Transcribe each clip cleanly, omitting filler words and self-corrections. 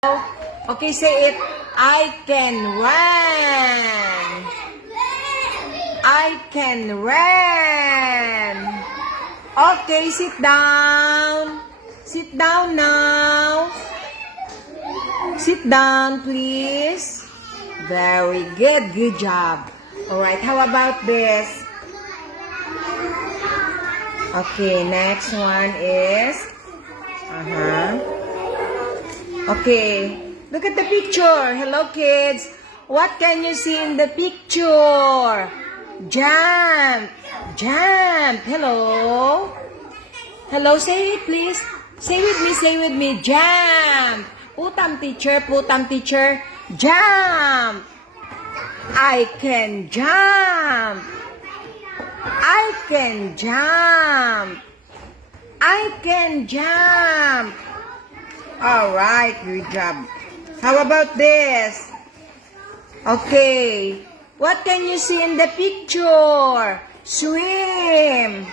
Okay, say it. I can run. I can run. Okay, sit down. Sit down now. Sit down, please. Very good. Good job. Alright, how about this? Okay, next one is... Okay, look at the picture. Hello, kids. What can you see in the picture? Jump. Jump. Hello. Hello, say it, please. Say with me. Jump. Putam, teacher. Putam, teacher. Jump. I can jump. I can jump. I can jump. Alright, good job. How about this? Okay. What can you see in the picture? Swim.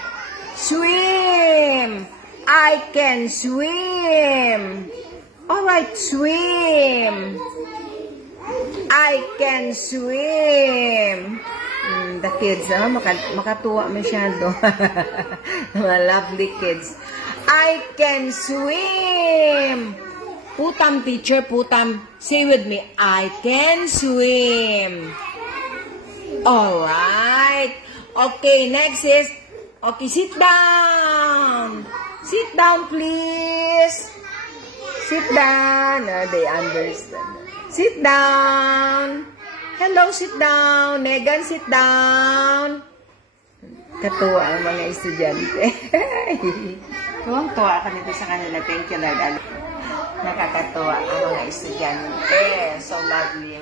Swim. I can swim. Alright, swim. I can swim. The kids, makatuwa masyado. Mga lovely kids. I can swim. Putam, teacher, putam. Say with me, I can swim. Alright. Okay, next is, okay, sit down. Sit down, please. Sit down. They understand. Sit down. Hello, sit down. Megan, sit down. Katuwa ang mga estudyante. Tuwang-tuwa ka nito sa kanila. Thank you, Lord. Nakakatuwa ang mga estudyante. So lovely.